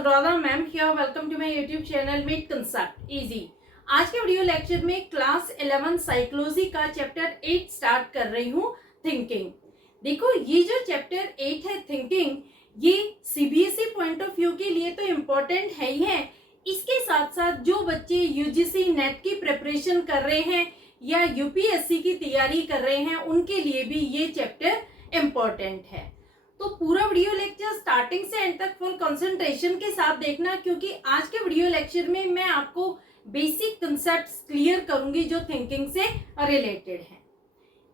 Anuradha ma'am here. Welcome to my YouTube channel make concept easy. आज के video lecture में class 11 psychology का chapter 8 start कर रही हूँ, थिंकिंग। देखो, ये जो चैप्टर 8 है थिंकिंग, ये सीबीएसई पॉइंट ऑफ व्यू के लिए तो इम्पोर्टेंट है ही है। इसके साथ साथ जो बच्चे यूजीसी नेट की प्रिपरेशन कर रहे हैं या यूपीएससी की तैयारी कर रहे हैं, उनके लिए भी ये चैप्टर इम्पोर्टेंट है। तो पूरा वीडियो लेक्चर स्टार्टिंग से एंड तक फुल कंसंट्रेशन के साथ देखना, क्योंकि आज के वीडियो लेक्चर में मैं आपको बेसिक कंसेप्ट्स क्लियर करूंगी जो थिंकिंग से रिलेटेड है।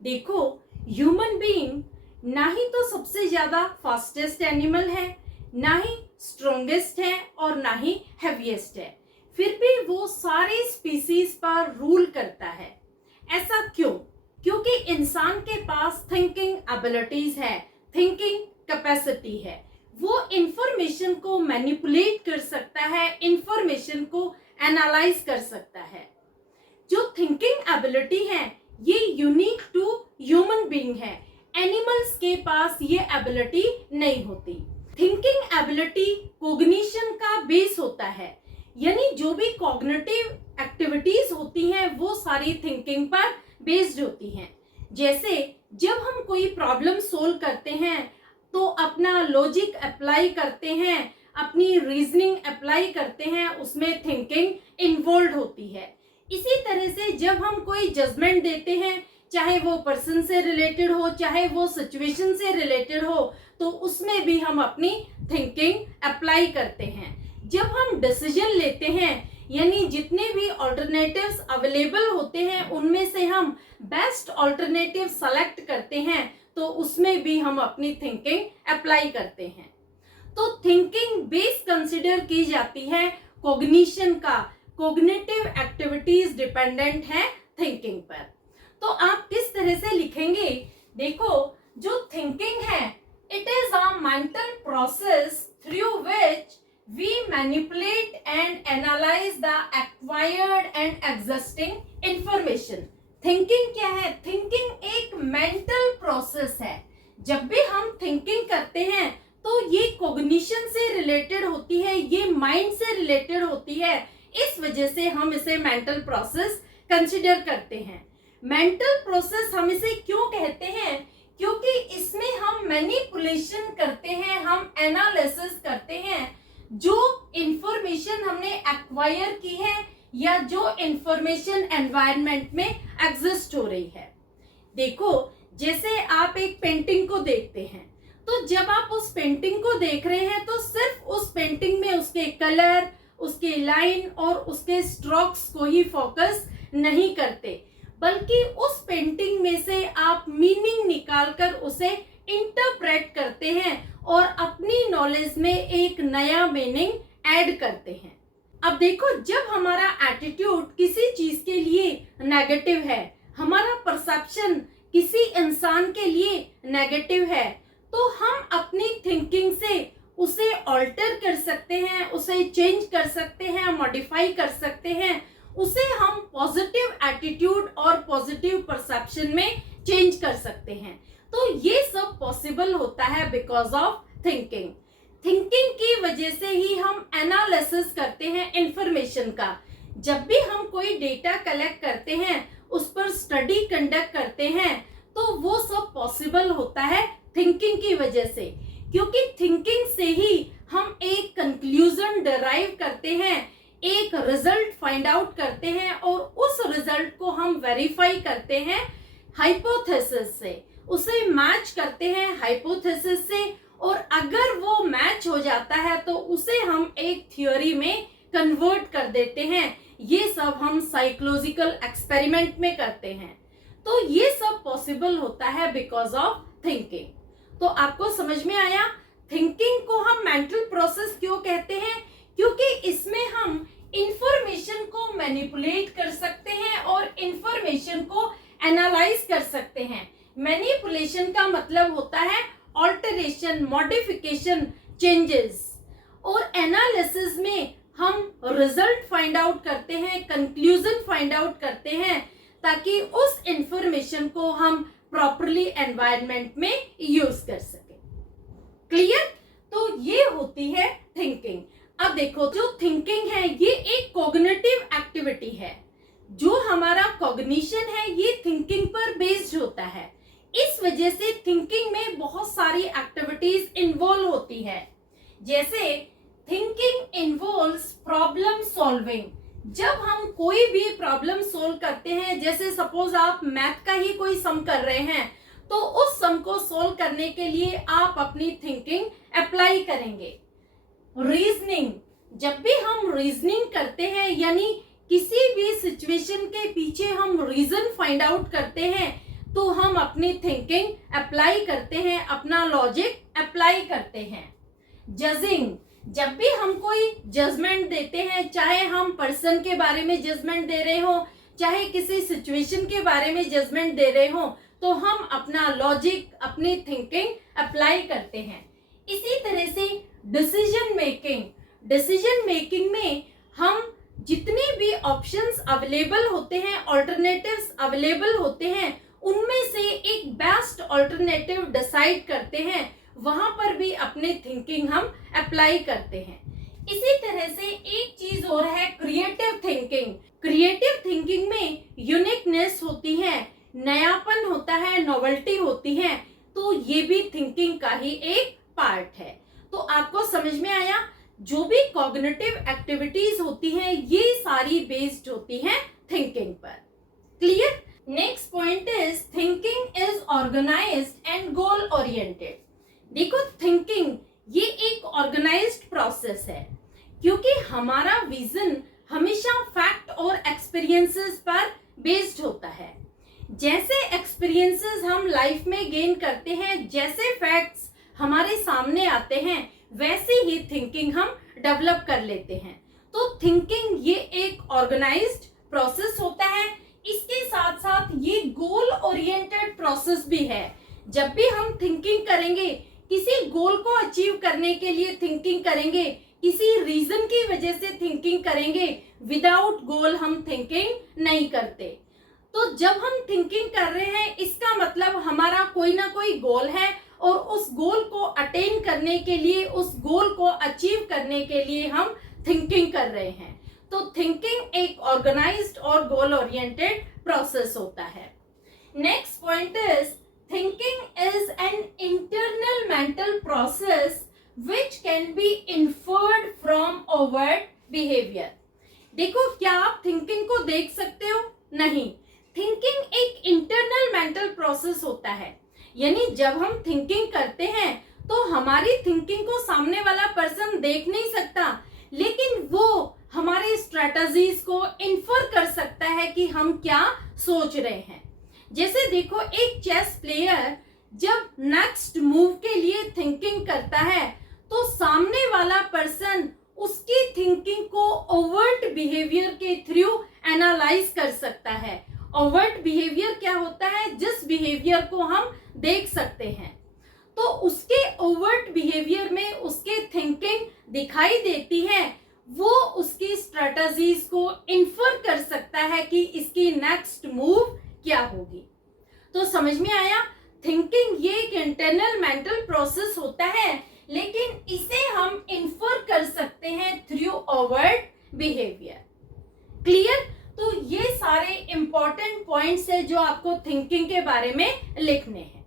देखो, ह्यूमन बीइंग ना ही तो सबसे ज्यादा फास्टेस्ट एनिमल है, ना ही स्ट्रॉन्गेस्ट है और ना ही हैवीएस्ट है, फिर भी वो सारे स्पीसीज पर रूल करता है। ऐसा क्यों? क्योंकि इंसान के पास थिंकिंग एबिलिटीज है, थिंकिंग कैपेसिटी है। वो इंफॉर्मेशन को मैनिपुलेट कर सकता है, इंफॉर्मेशन को एनालाइज कर सकता है। जो थिंकिंग एबिलिटी है ये यूनिक टू ह्यूमन बीइंग है। एनिमल्स के पास ये एबिलिटी नहीं होती। थिंकिंग एबिलिटी कॉग्निशन का बेस होता है, यानी जो भी कॉग्निटिव एक्टिविटीज होती हैं वो सारी थिंकिंग पर बेस्ड होती हैं। जैसे जब हम कोई प्रॉब्लम सोल्व करते हैं तो अपना लॉजिक अप्लाई करते हैं, अपनी रीजनिंग अप्लाई करते हैं, उसमें थिंकिंग इन्वॉल्व होती है। इसी तरह से जब हम कोई जजमेंट देते हैं, चाहे वो पर्सन से रिलेटेड हो, चाहे वो सिचुएशन से रिलेटेड हो, तो उसमें भी हम अपनी थिंकिंग अप्लाई करते हैं। जब हम डिसीजन लेते हैं, यानी जितने भी ऑल्टरनेटिव्स अवेलेबल होते हैं उनमें से हम बेस्ट ऑल्टरनेटिव सेलेक्ट करते हैं, तो उसमें भी हम अपनी थिंकिंग अप्लाई करते हैं। तो थिंकिंग बेस कंसिडर की जाती है कॉग्निशन का। कॉग्निटिव एक्टिविटीज डिपेंडेंट है थिंकिंग पर। तो आप किस तरह से लिखेंगे? देखो, जो थिंकिंग है it is a mental process through which we manipulate and analyze the acquired and existing information. Thinking क्या है? Thinking एक mental process है। जब भी हम thinking करते हैं तो ये cognition से related होती है, ये mind से related होती है। इस वजह से हम इसे mental process consider करते हैं। mental process हम इसे क्यों कहते हैं? क्योंकि इसमें हम manipulation करते हैं, हम analysis करते हैं जो इंफॉर्मेशन हमने एक्वायर की है या जो इंफॉर्मेशन एनवायरनमेंट में एग्जिस्ट हो रही है। देखो, जैसे आप एक पेंटिंग को देखते हैं, तो जब आप उस पेंटिंग को देख रहे हैं तो सिर्फ उस पेंटिंग में उसके कलर, उसके लाइन और उसके स्ट्रोक्स को ही फोकस नहीं करते, बल्कि उस पेंटिंग में से आप मीनिंग निकालकर उसे इंटरप्रेट करते हैं और अपनी नॉलेज में एक नया मीनिंग ऐड करते हैं। अब देखो, जब हमारा एटीट्यूड किसी चीज के लिए नेगेटिव है, हमारा परसेप्शन किसी इंसान के लिए नेगेटिव है, तो हम अपनी थिंकिंग से उसे ऑल्टर कर सकते हैं, उसे चेंज कर सकते हैं, मॉडिफाई कर सकते हैं, उसे हम पॉजिटिव एटीट्यूड और पॉजिटिव परसेप्शन में चेंज कर सकते हैं। तो ये सब पॉसिबल होता है बिकॉज ऑफ थिंकिंग। थिंकिंग की वजह से ही हम एनालिसिस करते हैं इंफॉर्मेशन का। जब भी हम कोई डेटा कलेक्ट करते हैं, उस पर स्टडी कंडक्ट करते हैं, तो वो सब पॉसिबल होता है थिंकिंग की वजह से। क्योंकि थिंकिंग से ही हम एक कंक्लूजन डिराइव करते हैं, एक रिजल्ट फाइंड आउट करते हैं और उस रिजल्ट को हम वेरीफाई करते हैं हाइपोथेसिस से, उसे मैच करते हैं हाइपोथेसिस से, और अगर वो मैच हो जाता है तो उसे हम एक थ्योरी में कन्वर्ट कर देते हैं। ये सब हम साइकोलॉजिकल एक्सपेरिमेंट में करते हैं। तो ये सब पॉसिबल होता है बिकॉज ऑफ थिंकिंग। तो आपको समझ में आया थिंकिंग को हम मेंटल प्रोसेस क्यों कहते हैं? क्योंकि इसमें हम इंफॉर्मेशन को मैनिपुलेट कर सकते हैं और इंफॉर्मेशन को एनालाइज कर सकते हैं। मैनिपुलेशन का मतलब होता है ऑल्टरेशन, मॉडिफिकेशन, चेंजेस, और एनालिसिस में हम रिजल्ट फाइंड आउट करते हैं, कंक्लूजन फाइंड आउट करते हैं, ताकि उस इंफॉर्मेशन को हम प्रॉपरली एनवायरनमेंट में यूज कर सके। क्लियर? तो ये होती है थिंकिंग। देखो, जो थिंकिंग है ये एक कॉग्निटिव एक्टिविटी है। जो हमारा कॉग्निशन है ये थिंकिंग पर बेस्ड होता है। इस वजह से थिंकिंग में बहुत सारी एक्टिविटीज इन्वॉल्व होती है। जैसे थिंकिंग इन्वॉल्व्स प्रॉब्लम सॉल्विंग। जब हम कोई भी प्रॉब्लम सोल्व करते हैं, जैसे सपोज आप मैथ का ही कोई सम कर रहे हैं, तो उस सम को सोल्व करने के लिए आप अपनी थिंकिंग अप्लाई करेंगे। रीजनिंग, जब भी हम रीजनिंग करते हैं यानी किसी भी सिचुएशन के पीछे हम रीजन फाइंड आउट करते हैं, तो हम अपनी थिंकिंग अप्लाई करते हैं, अपना लॉजिक अप्लाई करते हैं। जजिंग, जब भी हम कोई जजमेंट देते हैं, चाहे हम पर्सन के बारे में जजमेंट दे रहे हो, चाहे किसी सिचुएशन के बारे में जजमेंट दे रहे हो, तो हम अपना लॉजिक, अपनी थिंकिंग अप्लाई करते हैं। इसी तरह से डिसीजन मेकिंग, डिसीजन मेकिंग में हम जितने भी ऑप्शंस अवेलेबल होते हैं, ऑल्टरनेटिव्स अवेलेबल होते हैं, उनमें से एक बेस्ट ऑल्टरनेटिव डिसाइड करते हैं। वहां पर भी अपने थिंकिंग हम अप्लाई करते हैं। इसी तरह से एक चीज और है क्रिएटिव थिंकिंग। क्रिएटिव थिंकिंग में यूनिकनेस होती है, नयापन होता है, नोवेल्टी होती है, तो ये भी थिंकिंग का ही एक पार्ट है। तो आपको समझ में आया, जो भी कॉग्निटिव एक्टिविटीज होती हैं ये सारी बेस्ड होती हैं थिंकिंग पर। Clear? Next point is thinking is organised and goal oriented. देखो, थिंकिंग ये एक ऑर्गेनाइज्ड प्रोसेस है, क्योंकि हमारा विजन हमेशा फैक्ट और एक्सपीरियंसेस पर बेस्ड होता है। जैसे एक्सपीरियंसेस हम लाइफ में गेन करते हैं, जैसे फैक्ट्स हमारे सामने आते हैं, वैसे ही थिंकिंग हम डेवलप कर लेते हैं। तो थिंकिंग ये एक ऑर्गेनाइज्ड प्रोसेस होता है। इसके साथ साथ ये गोल ओरिएंटेड प्रोसेस भी है। जब भी हम थिंकिंग करेंगे, किसी गोल को अचीव करने के लिए थिंकिंग करेंगे, किसी रीजन की वजह से थिंकिंग करेंगे, विदाउट गोल हम थिंकिंग नहीं करते। तो जब हम थिंकिंग कर रहे हैं, इसका मतलब हमारा कोई ना कोई गोल है, और उस गोल को अटेन करने के लिए, उस गोल को अचीव करने के लिए हम थिंकिंग कर रहे हैं। तो थिंकिंग एक ऑर्गेनाइज्ड और गोल ओरिएंटेड प्रोसेस होता है। Next point is thinking is an internal mental process which can be inferred from overt behaviour. देखो, क्या आप थिंकिंग को देख सकते हो? नहीं। थिंकिंग एक इंटरनल मेंटल प्रोसेस होता है, यानी जब हम थिंकिंग करते हैं तो हमारी थिंकिंग को सामने वाला पर्सन देख नहीं सकता, लेकिन वो हमारे स्ट्रेटजीज को इन्फर कर सकता है कि हम क्या सोच रहे हैं। जैसे देखो, एक चेस प्लेयर जब नेक्स्ट मूव के लिए थिंकिंग करता है, तो सामने वाला पर्सन उसकी थिंकिंग को ओवर्ट बिहेवियर के थ्रू एनालाइज कर सकता है। ओवर्ट बिहेवियर क्या होता है? जिस बिहेवियर को हम देख सकते हैं, तो उसके ओवर्ट बिहेवियर में उसके थिंकिंग दिखाई देती है। वो उसकी स्ट्रेटजीज को इन्फर कर सकता है कि इसकी नेक्स्ट मूव क्या होगी। तो समझ में आया, थिंकिंग ये एक इंटरनल मेंटल प्रोसेस होता है, लेकिन इसे हम इन्फर कर सकते हैं थ्रू ओवर्ट बिहेवियर। क्लियर? तो ये सारे इंपॉर्टेंट पॉइंट्स है जो आपको थिंकिंग के बारे में लिखने हैं।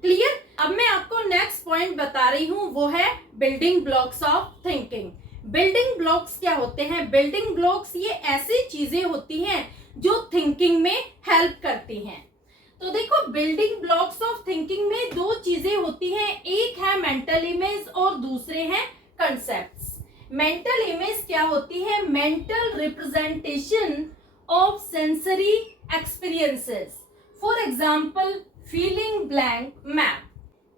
क्लियर? अब मैं आपको नेक्स्ट पॉइंट बता रही हूं, वो है building blocks of thinking. Building blocks क्या होते हैं? बिल्डिंग ब्लॉक्स ये ऐसी चीजें होती हैं जो थिंकिंग में हेल्प करती हैं। तो देखो, बिल्डिंग ब्लॉक्स ऑफ थिंकिंग में दो चीजें होती हैं, एक है मेंटल इमेज और दूसरे हैं कंसेप्ट्स। मेंटल इमेज क्या होती है? Mental representation of sensory experiences. For example, feeling blank map.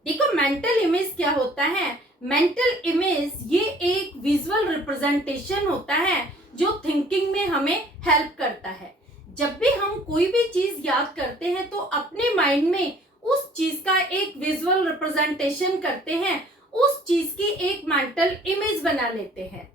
देखो, मेंटल इमेज क्या होता है? मेंटल इमेज ये एक विजुअल रिप्रेजेंटेशन होता है जो थिंकिंग में हमें हेल्प करता है। जब भी हम कोई भी चीज याद करते हैं, तो अपने माइंड में उस चीज का एक विजुअल रिप्रेजेंटेशन करते हैं, उस चीज की एक मेंटल इमेज बना लेते हैं।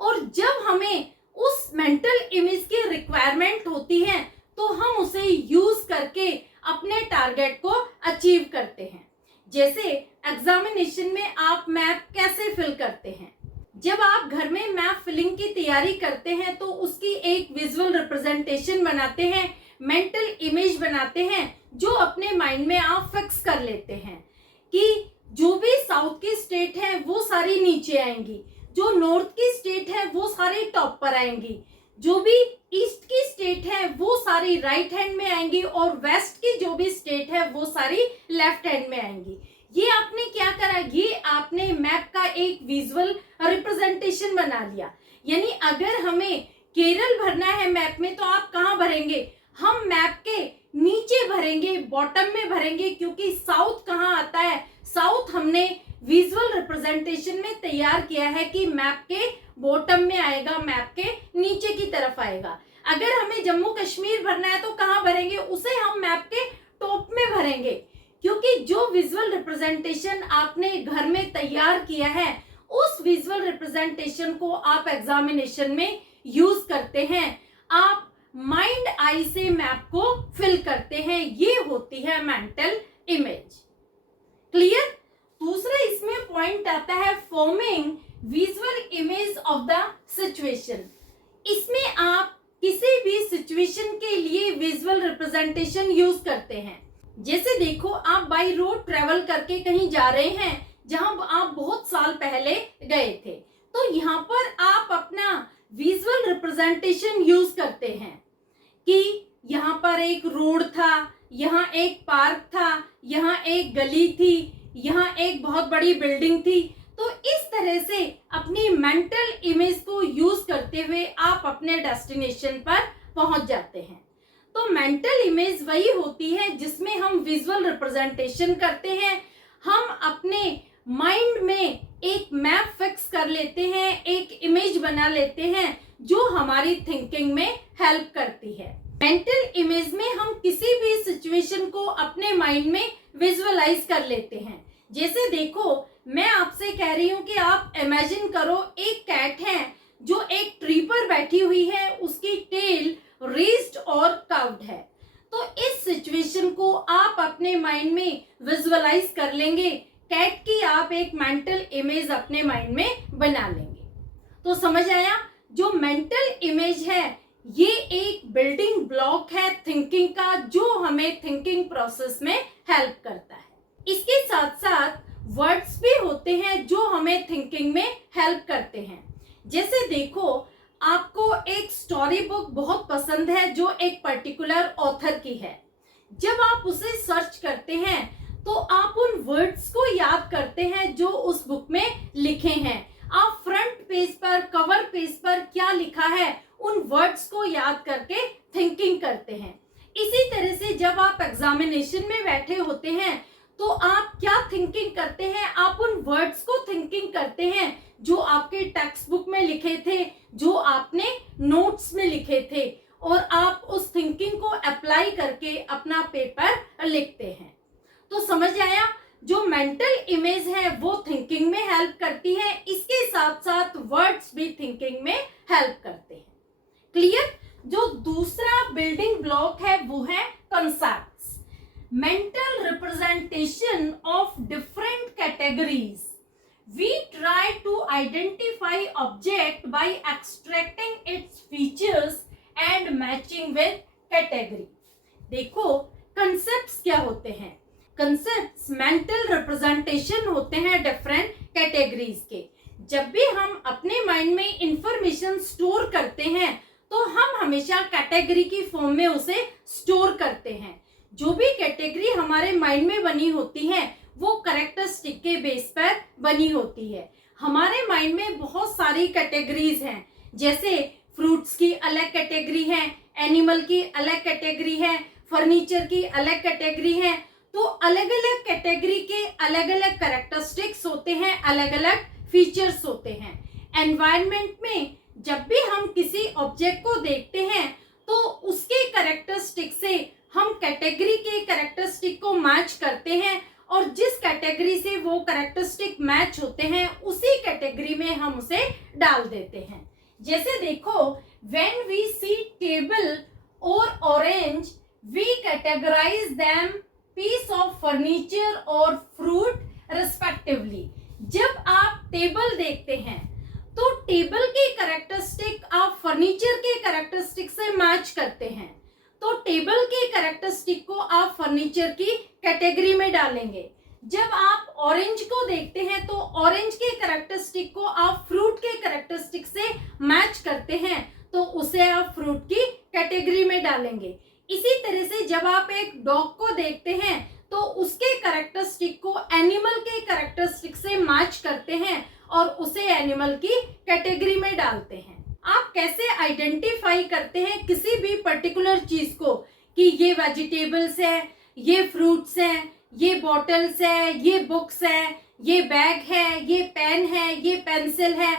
और जब हमें उस मेंटल इमेज की रिक्वायरमेंट होती है, तो हम उसे यूज करके अपने टारगेट को अचीव करते हैं। जैसे एग्जामिनेशन में आप मैप कैसे फिल करते हैं? जब आप घर में मैप फिलिंग की तैयारी करते हैं तो उसकी एक विजुअल रिप्रेजेंटेशन बनाते हैं, मेंटल इमेज बनाते हैं, जो अपने माइंड में आप फिक्स कर लेते हैं कि जो भी साउथ की स्टेट है वो सारी नीचे आएंगी, जो नॉर्थ की स्टेट है वो सारी टॉप पर आएंगी, जो भी ईस्ट की स्टेट है वो सारी राइट हैंड में आएंगी और वेस्ट की जो भी स्टेट है वो सारी लेफ्ट हैंड में आएंगी। ये आपने क्या करा, ये आपने मैप का एक विजुअल रिप्रेजेंटेशन बना लिया। यानी अगर हमें केरल भरना है मैप में तो आप कहाँ भरेंगे, हम मैप के नीचे भरेंगे, बॉटम में भरेंगे, क्योंकि साउथ कहाँ आता है, साउथ हमने विजुअल रिप्रेजेंटेशन में तैयार किया है कि मैप के बॉटम में आएगा, मैप के नीचे की तरफ आएगा। अगर हमें जम्मू कश्मीर भरना है तो कहाँ भरेंगे, उसे हम मैप के टॉप में भरेंगे, क्योंकि जो विजुअल रिप्रेजेंटेशन आपने घर में तैयार किया है उस विजुअल रिप्रेजेंटेशन को आप एग्जामिनेशन में यूज करते हैं, आप माइंड आई से मैप को फिल करते हैं। ये होती है मेंटल इमेज। क्लियर। दूसरा इसमें पॉइंट आता है forming visual image of the situation. इसमें आप किसी भी सिचुएशन के लिए विजुअल रिप्रेजेंटेशन यूज करते हैं। जैसे देखो, आप बाई रोड ट्रेवल करके कहीं जा रहे हैं जहां आप बहुत साल पहले गए थे, तो यहाँ पर आप अपना विजुअल रिप्रेजेंटेशन यूज करते हैं कि यहाँ पर एक रोड था, यहाँ एक पार्क था, यहाँ एक गली थी, यहाँ एक बहुत बड़ी बिल्डिंग थी। तो इस तरह से अपनी मेंटल इमेज को यूज करते हुए आप अपने डेस्टिनेशन पर पहुंच जाते हैं। तो मेंटल इमेज वही होती है जिसमें हम विजुअल रिप्रेजेंटेशन करते हैं, हम अपने माइंड में एक मैप फिक्स कर लेते हैं, एक इमेज बना लेते हैं जो हमारी थिंकिंग में हेल्प करती है। मेंटल इमेज में हम किसी भी सिचुएशन को अपने माइंड में विजुअलाइज कर लेते हैं। जैसे देखो, मैं आपसे कह रही हूँ कि आप इमेजिन करो एक कैट है जो एक ट्री पर बैठी हुई है, उसकी टेल रेज्ड और कर्व्ड है। तो इस सिचुएशन को आप अपने माइंड में विजुअलाइज कर लेंगे, कैट की आप एक मेंटल इमेज अपने माइंड में बना लेंगे। तो समझ आया, जो मेंटल इमेज है ये एक बिल्डिंग ब्लॉक है थिंकिंग का, जो हमें थिंकिंग प्रोसेस में हेल्प करता है। इसके साथ साथ वर्ड्स भी होते हैं जो हमें थिंकिंग में हेल्प करते हैं। जैसे देखो, आपको एक स्टोरी बुक बहुत पसंद है जो एक पर्टिकुलर ऑथर की है। जब आप उसे सर्च करते हैं तो आप उन वर्ड्स को याद करते हैं जो उस बुक में लिखे हैं। आप फ्रंट पेज पर, कवर पेज पर क्या लिखा है उन वर्ड्स को याद करके थिंकिंग करते हैं। इसी तरह से जब आप एग्जामिनेशन में बैठे होते हैं तो आप क्या थिंकिंग करते हैं, आप उन वर्ड्स को थिंकिंग करते हैं जो आपके टेक्स्ट बुक में लिखे थे, जो आपने नोट्स में लिखे थे, और आप उस थिंकिंग को अप्लाई करके अपना पेपर लिखते हैं। तो समझ आया, जो मेंटल इमेज है वो थिंकिंग में हेल्प करती है, इसके साथ साथ वर्ड्स भी थिंकिंग में हेल्प करते हैं। क्लियर। जो दूसरा बिल्डिंग ब्लॉक है वो है concepts. Mental representation of different categories. We try to identify object by extracting its features and matching with category. देखो, concepts क्या होते हैं? Concepts mental representation होते हैं डिफरेंट कैटेगरीज के। जब भी हम अपने माइंड में इंफॉर्मेशन स्टोर करते हैं तो हम हमेशा कैटेगरी की फॉर्म में उसे स्टोर करते हैं। जो भी कैटेगरी हमारे माइंड में बनी होती है वो कैरेक्टरिस्टिक के बेस पर बनी होती है। हमारे माइंड में बहुत सारी कैटेगरीज हैं, जैसे फ्रूट्स की अलग कैटेगरी है, एनिमल की अलग कैटेगरी है, फर्नीचर की अलग कैटेगरी है। तो अलग अलग कैटेगरी के अलग अलग कैरेक्टरिस्टिक्स होते हैं, अलग अलग फीचर्स होते हैं। एनवायरनमेंट में जब भी हम किसी ऑब्जेक्ट को देखते हैं तो उसके कैरेक्टरिस्टिक से हम कैटेगरी के कैरेक्टरिस्टिक को मैच करते हैं, और जिस कैटेगरी से वो कैरेक्टरिस्टिक मैच होते हैं उसी कैटेगरी में हम उसे डाल देते हैं। जैसे देखो, व्हेन वी सी टेबल और orange we categorise them piece of furniture और फ्रूट रिस्पेक्टिवली। जब आप टेबल देखते हैं तो टेबल फर्नीचर के कैरेक्टरिस्टिक से मैच करते हैं, तो टेबल के कैरेक्टरिस्टिक को आप फर्नीचर की कैटेगरी में डालेंगे। जब आप ऑरेंज को देखते हैं तो ऑरेंज के कैरेक्टरिस्टिक को आप फ्रूट के कैरेक्टरिस्टिक से मैच करते हैं, तो उसे आप फ्रूट की कैटेगरी में डालेंगे। इसी तरह से जब आप एक डॉग को देखते हैं तो उसके कैरेक्टरिस्टिक को एनिमल के कैरेक्टरिस्टिक से मैच करते हैं और उसे एनिमल की कैटेगरी में डालते हैं। आप कैसे आइडेंटिफाई करते हैं किसी भी पर्टिकुलर चीज को कि ये वेजिटेबल्स है, ये फ्रूट्स हैं, ये बॉटल्स है, ये बुक्स है, ये बैग है, ये पेन है, ये पेंसिल है।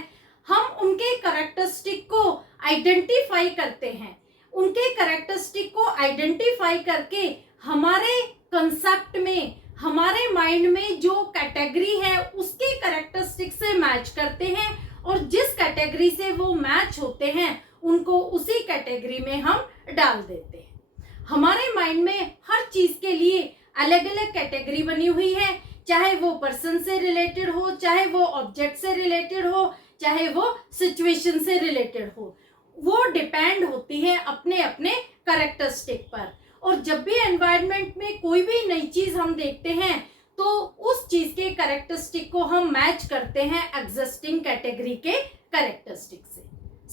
हम उनके कैरेक्टरिस्टिक को आइडेंटिफाई करते हैं। उनके कैरेक्टरिस्टिक को आइडेंटिफाई करके हमारे कंसेप्ट में, हमारे माइंड में जो कैटेगरी है उसके कैरेक्टरिस्टिक से मैच करते हैं और जिस कैटेगरी से वो मैच होते हैं उनको उसी कैटेगरी में हम डाल देते हैं। हमारे माइंड में हर चीज के लिए अलग अलग कैटेगरी बनी हुई है, चाहे वो पर्सन से रिलेटेड हो, चाहे वो ऑब्जेक्ट से रिलेटेड हो, चाहे वो सिचुएशन से रिलेटेड हो। वो डिपेंड होती है अपने अपने कैरेक्टरिस्टिक पर। और जब भी एनवायरनमेंट में कोई भी नई चीज हम देखते हैं तो उस चीज के कैरेक्टरिस्टिक को हम मैच करते हैं एग्जिस्टिंग कैटेगरी के कैरेक्टरिस्टिक से।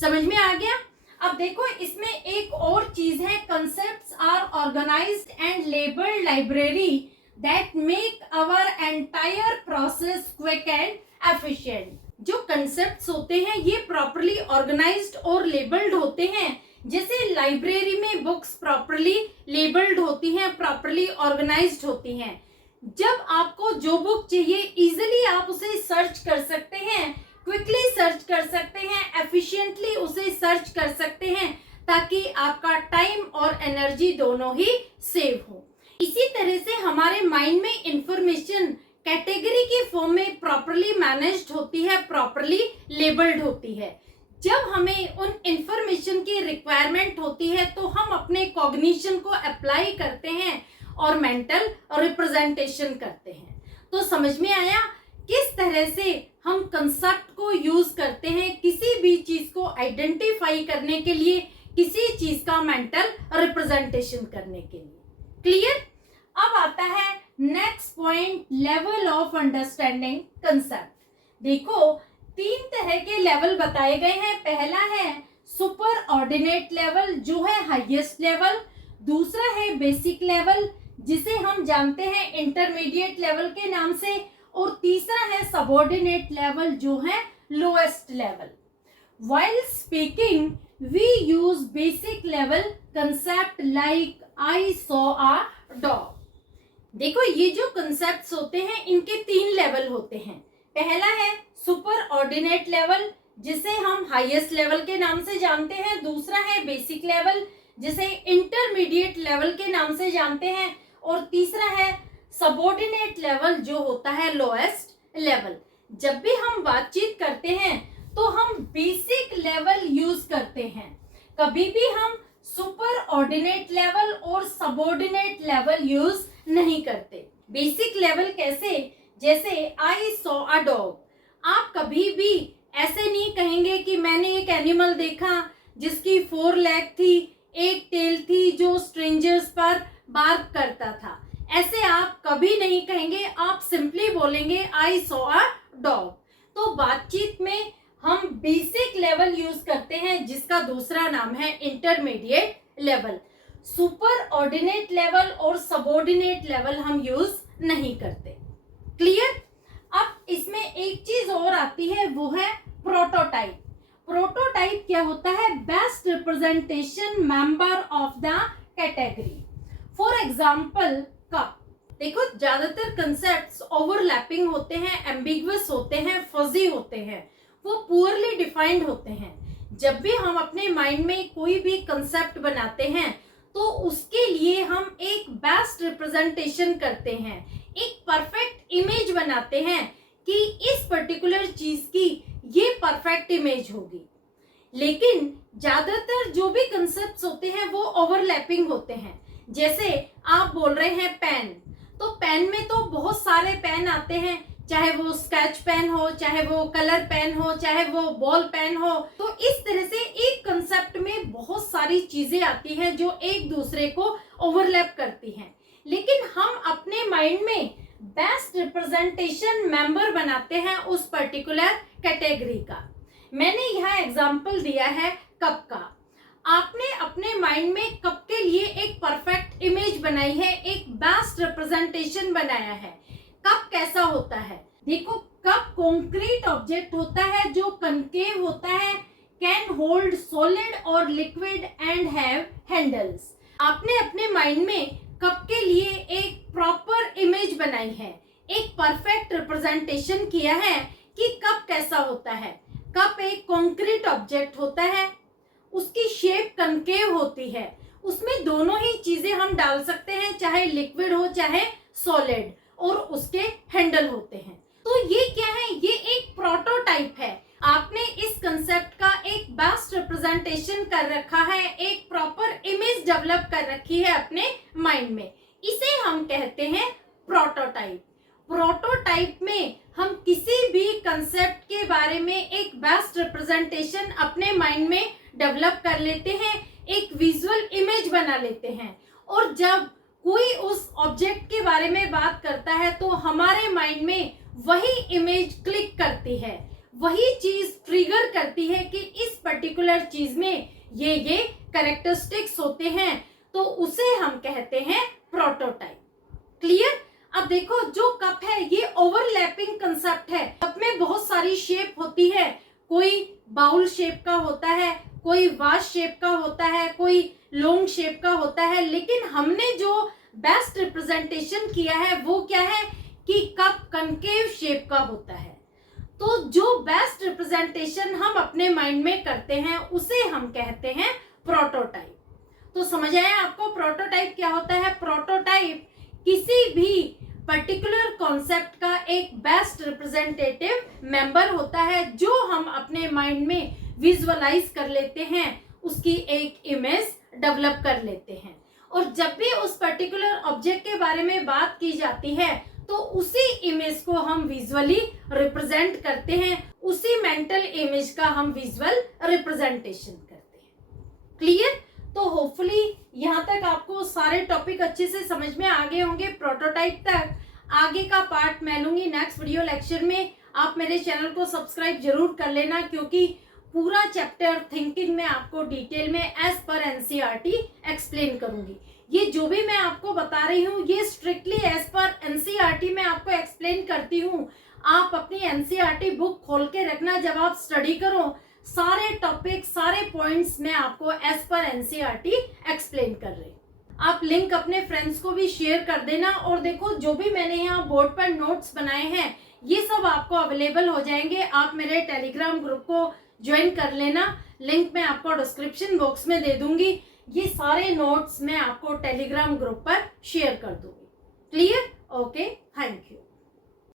समझ में आ गया? अब देखो इसमें एक और चीज है, concepts are organised and labelled library that make our entire process quick and efficient. जो कंसेप्ट्स होते हैं ये प्रॉपर्ली ऑर्गेनाइज्ड और लेबल्ड होते हैं। जैसे लाइब्रेरी में बुक्स प्रॉपर्ली लेबल्ड होती हैं, प्रॉपर्ली ऑर्गेनाइज्ड होती हैं। जब आपको जो बुक चाहिए इजीली आप उसे सर्च कर सकते हैं, क्विकली सर्च कर सकते हैं, एफिशिएंटली उसे सर्च कर सकते हैं, ताकि आपका टाइम और एनर्जी दोनों ही सेव हो। इसी तरह से हमारे माइंड में इंफॉर्मेशन कैटेगरी की फॉर्म में प्रॉपर्ली मैनेज्ड होती है, प्रॉपर्ली लेबल्ड होती है। जब हमें उन इंफॉर्मेशन की रिक्वायरमेंट होती है तो हम अपने कॉग्निशन को अप्लाई करते हैं और मेंटल रिप्रेजेंटेशन करते हैं। तो समझ में आया किस तरह से हम कंसेप्ट को यूज करते हैं किसी भी चीज को आइडेंटिफाई करने के लिए, किसी चीज का मेंटल रिप्रेजेंटेशन करने के लिए। क्लियर? अब आता है next point, level of understanding concept. देखो 3 तरह के लेवल बताए गए हैं। पहला है सुपर ऑर्डिनेट लेवल जो है हाईएस्ट लेवल, दूसरा है बेसिक लेवल जिसे हम जानते हैं इंटरमीडिएट लेवल के नाम से, और तीसरा है सबऑर्डिनेट लेवल जो है lowest level. While speaking we use basic level concept like I saw a dog. देखो ये जो कंसेप्ट्स होते हैं इनके 3 लेवल होते हैं। पहला है सुपर ऑर्डिनेट लेवल जिसे हम हाईएस्ट लेवल के नाम से जानते हैं, दूसरा है बेसिक लेवल जिसे इंटरमीडिएट लेवल के नाम से जानते हैं, और तीसरा है सबऑर्डिनेट लेवल जो होता है लोएस्ट लेवल। जब भी हम बातचीत करते हैं तो हम बेसिक लेवल यूज करते हैं, कभी भी हम सुपर ऑर्डिनेट लेवल और सबऑर्डिनेट लेवल यूज नहीं करते। बेसिक लेवल कैसे? जैसे आई सॉ अ डॉग। आप कभी भी ऐसे नहीं कहेंगे कि मैंने एक एनिमल देखा जिसकी 4 लेग थी, एक टेल थी, जो स्ट्रेंजर्स पर बार्क करता था। ऐसे आप कभी नहीं कहेंगे, आप सिंपली बोलेंगे आई सॉ अ डॉग। तो बातचीत में हम बेसिक लेवल यूज करते हैं जिसका दूसरा नाम है intermediate level. Super ordinate level और सबऑर्डिनेट लेवल हम यूज नहीं करते। क्लियर? अब इसमें एक चीज और आती है, वो है प्रोटोटाइप। प्रोटोटाइप क्या होता है? Best representation member of the category. For example cup. देखो ज्यादातर कंसेप्ट्स ओवरलैपिंग होते हैं, एम्बिगुअस होते हैं, फजी होते हैं, वो पुअरली डिफाइंड होते हैं। जब भी हम अपने माइंड में कोई भी कंसेप्ट बनाते हैं तो उसके लिए हम एक बेस्ट रिप्रेजेंटेशन करते हैं, एक परफेक्ट इमेज बनाते हैं कि इस पर्टिकुलर चीज की ये परफेक्ट इमेज होगी। लेकिन ज्यादातर जो भी कंसेप्ट्स होते हैं वो ओवरलैपिंग होते हैं। जैसे आप बोल रहे हैं पेन, तो पेन में तो बहुत सारे पेन आते हैं, चाहे वो स्केच पेन हो, चाहे वो कलर पेन हो, चाहे वो बॉल पेन हो। तो इस तरह से एक कंसेप्ट में बहुत सारी चीजें आती हैं जो एक दूसरे को ओवरलैप करती हैं, लेकिन हम अपने माइंड में बेस्ट रिप्रेजेंटेशन मेंबर बनाते हैं उस पर्टिकुलर कैटेगरी का। मैंने यहाँ एग्जाम्पल दिया है कप का। आपने अपने माइंड में कप के लिए एक परफेक्ट इमेज बनाई है, एक बेस्ट रिप्रेजेंटेशन बनाया है। कप कैसा होता है? देखो, कप कॉन्क्रीट ऑब्जेक्ट होता है जो कनकेव होता है, कैन होल्ड सॉलिड और लिक्विड एंड हैव हैंडल्स। आपने अपने माइंड में कप के लिए एक प्रॉपर इमेज बनाई है, एक परफेक्ट रिप्रेजेंटेशन किया है कि कप कैसा होता है। कप एक कॉन्क्रीट ऑब्जेक्ट होता है, उसकी शेप कनकेव होती है, उसमें दोनों ही चीजें हम डाल सकते हैं, चाहे लिक्विड हो चाहे सॉलिड, और उसके हैंडल होते हैं। तो ये क्या है? ये एक प्रोटोटाइप है। आपने इस कंसेप्ट का एक बेस्ट रिप्रेजेंटेशन कर रखा है, एक प्रॉपर इमेज डेवलप कर रखी है अपने माइंड में। इसे हम कहते हैं प्रोटोटाइप। प्रोटोटाइप में हम किसी भी कंसेप्ट के बारे में एक बेस्ट रिप्रेजेंटेशन अपने माइंड में डेवलप कर लेते हैं, एक विजुअल इमेज बना लेते हैं, और जब कोई उस ऑब्जेक्ट के बारे में बात करता है तो हमारे माइंड में वही इमेज क्लिक करती है, वही चीज ट्रिगर करती है कि इस पर्टिकुलर चीज में ये कैरेक्टरिस्टिक्स होते हैं, तो उसे हम कहते हैं प्रोटोटाइप। क्लियर? अब देखो, जो कप है ये ओवरलैपिंग कंसेप्ट है। कप में बहुत सारी शेप होती है, कोई बाउल शेप का होता है, कोई वाश शेप का होता है, कोई लॉन्ग शेप का होता है, लेकिन हमने जो बेस्ट रिप्रेजेंटेशन किया है वो क्या है कि कप कनकेव शेप का होता है। तो जो बेस्ट रिप्रेजेंटेशन हम अपने माइंड में करते हैं उसे हम कहते हैं प्रोटोटाइप। तो समझ आया आपको प्रोटोटाइप क्या होता है? प्रोटोटाइप किसी भी पर्टिकुलर कॉन्सेप्ट का एक बेस्ट रिप्रेजेंटेटिव मेंबर होता है जो हम अपने माइंड में विजुअलाइज कर लेते हैं, उसकी एक इमेज डेवलप कर लेते हैं, और जब भी उस पर्टिकुलर ऑब्जेक्ट के बारे में बात की जाती है तो उसी इमेज को हम विजुअली रिप्रेजेंट करते हैं, उसी मेंटल इमेज का हम विजुअल रिप्रेजेंटेशन करते हैं। क्लियर? तो होपफुली यहाँ तक आपको सारे टॉपिक अच्छे से समझ में आ गए होंगे। प्रोटोटाइप तक आगे का पार्ट मैं लूंगी नेक्स्ट वीडियो लेक्चर में। आप मेरे चैनल को सब्सक्राइब जरूर कर लेना, क्योंकि पूरा चैप्टर थिंकिंग में आपको डिटेल में एज पर एनसीईआरटी एक्सप्लेन करूंगी। ये जो भी मैं आपको बता रही हूँ ये स्ट्रिक्टली एज पर एनसीईआरटी में आपको एक्सप्लेन करती हूँ। आप अपनी एनसीईआरटी बुक खोल के रखना, जब आप स्टडी करो सारे टॉपिक सारे पॉइंट्स में आपको एज पर एनसीईआरटी एक्सप्लेन कर रही। आप लिंक अपने फ्रेंड्स को भी शेयर कर देना। और देखो, जो भी मैंने यहाँ बोर्ड पर नोट्स बनाए हैं ये सब आपको अवेलेबल हो जाएंगे। आप मेरे टेलीग्राम ग्रुप को ज्वाइन कर लेना, लिंक मैं आपको डिस्क्रिप्शन बॉक्स में दे दूंगी। ये सारे नोट्स मैं आपको टेलीग्राम ग्रुप पर शेयर कर दूंगी। क्लियर? Okay, thank you.